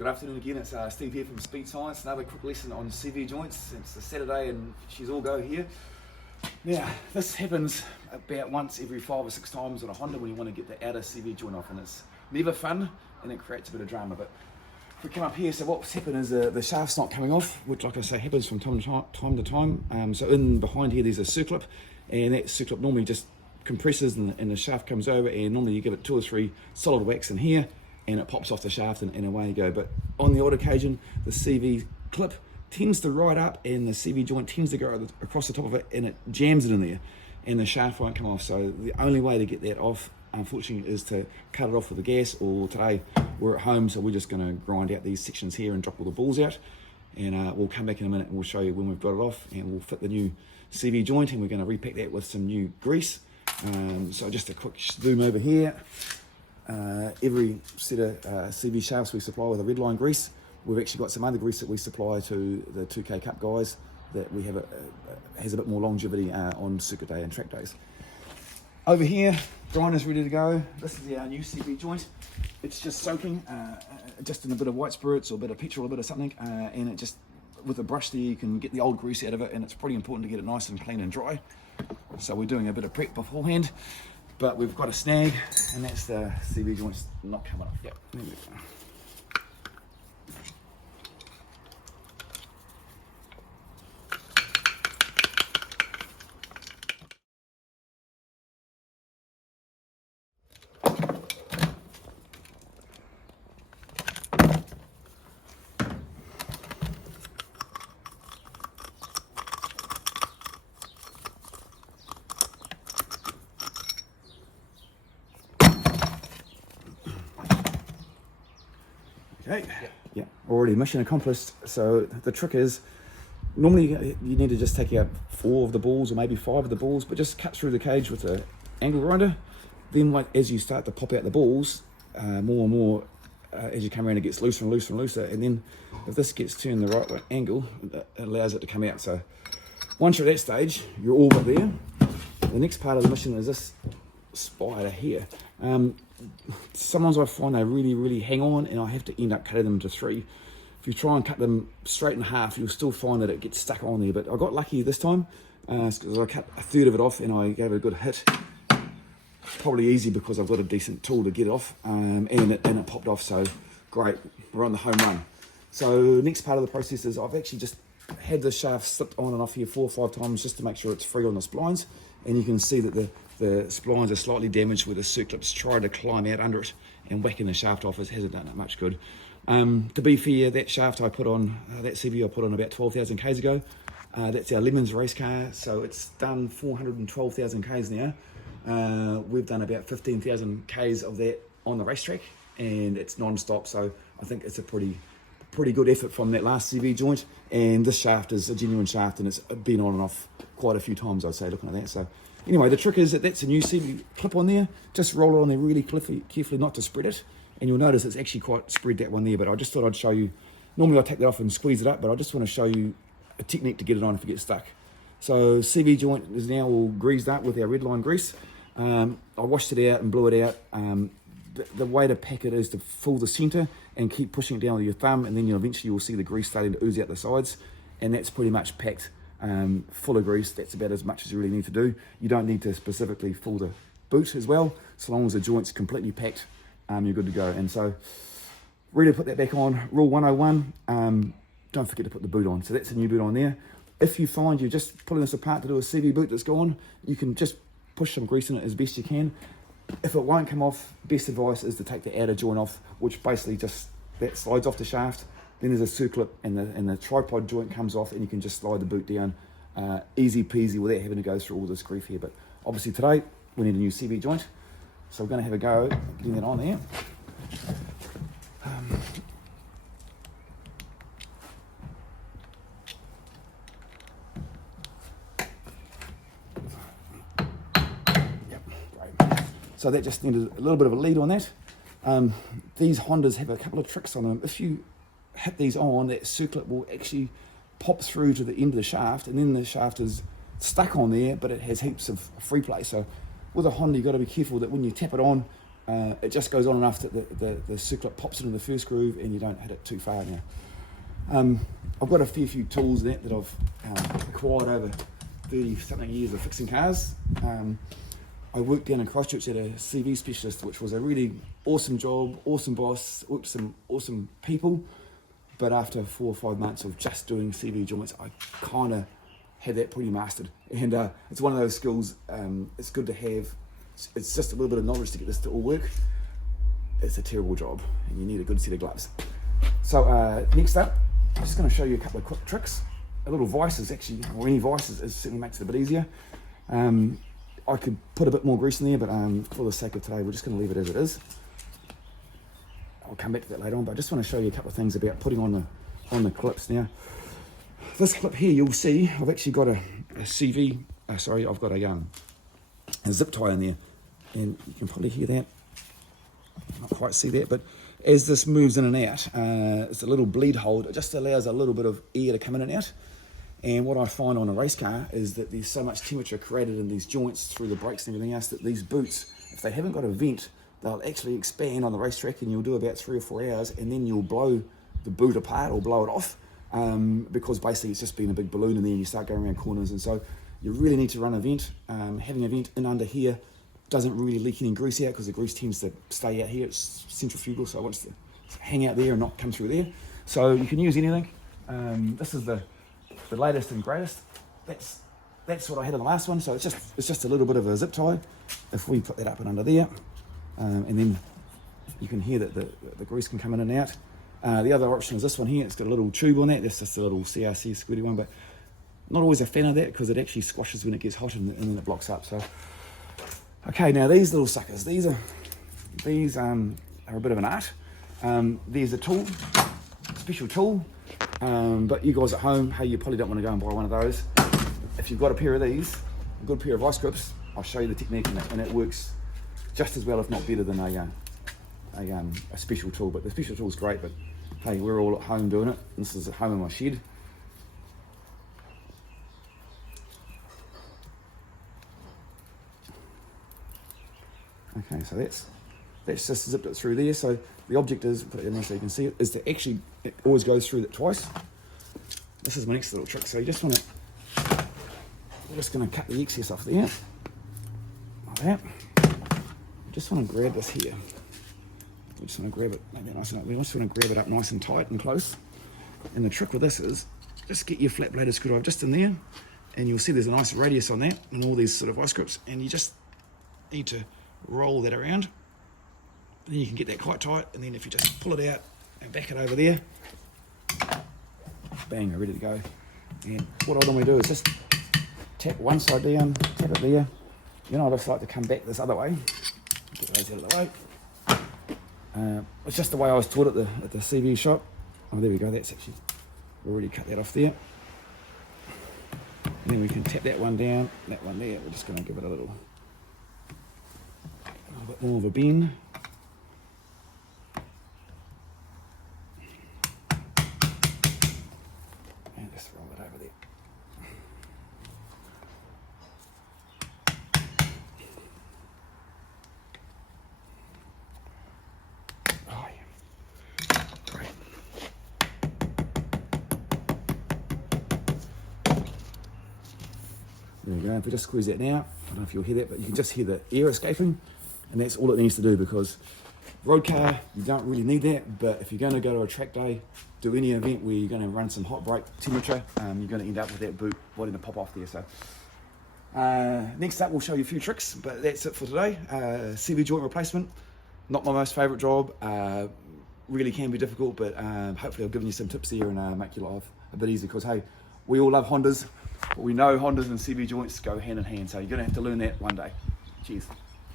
Good afternoon again, it's Steve here from Speed Science. Another quick lesson on CV joints. It's a Saturday and she's all go here. Now, this happens about once every 5 or 6 times on a Honda when you want to get the outer CV joint off, and it's never fun and it creates a bit of drama. But if we come up here, so what's happened is the shaft's not coming off, which like I say happens from time to time. So in behind here there's a circlip, and that circlip normally just compresses and the shaft comes over, and normally you give it 2 or 3 solid whacks in here and it pops off the shaft and away you go. But on the odd occasion, the CV clip tends to ride up and the CV joint tends to go across the top of it and it jams it in there and the shaft won't come off. So the only way to get that off, unfortunately, is to cut it off with the gas, or today we're at home, so we're just going to grind out these sections here and drop all the balls out, and we'll come back in a minute and we'll show you when we've got it off, and we'll fit the new CV joint, and we're going to repack that with some new grease. So just a quick zoom over here. Every set of CV shafts we supply with a red line grease. We've actually got some other grease that we supply to the 2K Cup guys that we have has a bit more longevity on circuit day and track days. Over here, grinder's ready to go. This is our new CV joint. It's just soaking, just in a bit of white spirits or a bit of petrol, a bit of something, and it just, with a brush there, you can get the old grease out of it, and it's pretty important to get it nice and clean and dry. So we're doing a bit of prep beforehand. But we've got a snag, and that's the CV joints not coming off. Yep. There we go. Okay, yeah, already mission accomplished. So the trick is, normally you need to just take out 4 of the balls or maybe 5 of the balls, but just cut through the cage with the angle grinder. Then as you start to pop out the balls, more and more, as you come around, it gets looser and looser and looser. And then if this gets turned the right angle, it allows it to come out. So once you're at that stage, you're all but there. The next part of the mission is this spider here. Sometimes I find they really hang on, and I have to end up cutting them into 3. If you try and cut them straight in half, you'll still find that it gets stuck on there. But I got lucky this time, because I cut a third of it off and I gave it a good hit. Probably easy because I've got a decent tool to get off, and it popped off. So great, we're on the home run. So next part of the process is I've actually just had the shaft slipped on and off here 4 or 5 times just to make sure it's free on the splines, and you can see that the splines are slightly damaged where the circlip's tried to climb out under it, and whacking the shaft off hasn't done it much good. To be fair, that shaft I put on, that CV I put on about 12,000 Ks ago. That's our Lemons race car, so it's done 412,000 Ks now. We've done about 15,000 Ks of that on the racetrack, and it's non-stop, so I think it's a pretty good effort from that last CV joint. And this shaft is a genuine shaft, and it's been on and off quite a few times, I'd say, looking at that. So anyway, the trick is that's a new CV clip on there. Just roll it on there really carefully, not to spread it, and you'll notice it's actually quite spread, that one there. But I just thought I'd show you. Normally I take that off and squeeze it up, but I just want to show you a technique to get it on if it gets stuck. So CV joint is now all greased up with our red line grease. I washed it out and blew it out. The way to pack it is to fill the center and keep pushing it down with your thumb, and then eventually you'll see the grease starting to ooze out the sides, and that's pretty much packed full of grease. That's about as much as you really need to do. You don't need to specifically fill the boot as well. So long as the joint's completely packed, you're good to go. And so ready to put that back on. Rule 101, don't forget to put the boot on. So that's a new boot on there. If you find you're just pulling this apart to do a CV boot that's gone, you can just push some grease in it as best you can. If it won't come off, best advice is to take the outer joint off, which basically just, that slides off the shaft. Then there's a circlip, and the tripod joint comes off, and you can just slide the boot down, easy peasy, without having to go through all this grief here. But obviously today we need a new CV joint, so we're going to have a go at getting that on there. So that just needed a little bit of a lead on that. These Hondas have a couple of tricks on them. If you hit these on, that circlip will actually pop through to the end of the shaft, and then the shaft is stuck on there, but it has heaps of free play. So with a Honda, you've got to be careful that when you tap it on, It just goes on enough that the circlip pops into the first groove and you don't hit it too far now. I've got a fair few tools that I've acquired over 30-something years of fixing cars. I worked down in Christchurch at a CV specialist, which was a really awesome job, awesome boss, worked with some awesome people. But after 4 or 5 months of just doing CV joints, I kind of had that pretty mastered. And it's one of those skills, it's good to have. It's just a little bit of knowledge to get this to all work. It's a terrible job, and you need a good set of gloves. So next up, I'm just going to show you a couple of quick tricks. A little vice is actually, or any vice is certainly makes it a bit easier. I could put a bit more grease in there, but for the sake of today, we're just going to leave it as it is. I'll come back to that later on, but I just want to show you a couple of things about putting on the clips now. This clip here, you'll see, I've actually got a CV, I've got a zip tie in there, and you can probably hear that. Not quite see that, but as this moves in and out, it's a little bleed hold. It just allows a little bit of air to come in and out. And what I find on a race car is that there's so much temperature created in these joints through the brakes and everything else that these boots, if they haven't got a vent, they'll actually expand on the racetrack, and you'll do about 3 or 4 hours, and then you'll blow the boot apart or blow it off, because basically it's just been a big balloon in there and you start going around corners. And so you really need to run a vent. Having a vent in under here doesn't really leak any grease out, because the grease tends to stay out here. It's centrifugal, so it wants to hang out there and not come through there. So you can use anything. This is the latest and greatest. That's what I had on the last one. So it's just a little bit of a zip tie. If we put that up and under there, and then you can hear that the grease can come in and out. The other option is this one here. It's got a little tube on that. That's just a little CRC squirty one, but not always a fan of that, because it actually squashes when it gets hot, and then it blocks up. So okay, now these little suckers, these are a bit of an art. There's a tool, special tool, but you guys at home, hey, you probably don't want to go and buy one of those. If you've got a pair of these, a good pair of vice grips, I'll show you the technique, and it works just as well, if not better, than a special tool. But the special tool is great, but hey, we're all at home doing it. This is at home in my shed. Okay, so that's just zipped it through there. So the object is, put it in there so you can see it, is to actually, it always goes through that twice. This is my next little trick. So you just want to, we're just going to cut the excess off there, like that. You just want to grab this here. We just want to grab it, maybe nice and up. We just want to grab it up nice and tight and close. And the trick with this is, just get your flat bladed screwdriver just in there, and you'll see there's a nice radius on that, and all these sort of vice grips, and you just need to roll that around, and then you can get that quite tight, and then if you just pull it out and back it over there, bang, we're ready to go. And what I normally do is just tap one side down, tap it there. You know, I just like to come back this other way, get those out of the way. It's just the way I was taught at the CV shop. Oh, there we go, that's actually, we already cut that off there. And then we can tap that one down, that one there. We're just going to give it a little bit more of a bend. And just roll it over there. Oh yeah, great. There we go. If we just squeeze that now, I don't know if you'll hear that, but you can just hear the air escaping. And that's all it needs to do, because road car, you don't really need that. But if you're going to go to a track day, do any event where you're going to run some hot brake temperature, you're going to end up with that boot wanting to pop off there. So next up, we'll show you a few tricks, but that's it for today. CV joint replacement, not my most favourite job. Really can be difficult, but hopefully I've given you some tips here and make your life a bit easier, because hey, we all love Hondas, but we know Hondas and CV joints go hand in hand. So you're going to have to learn that one day. Cheers.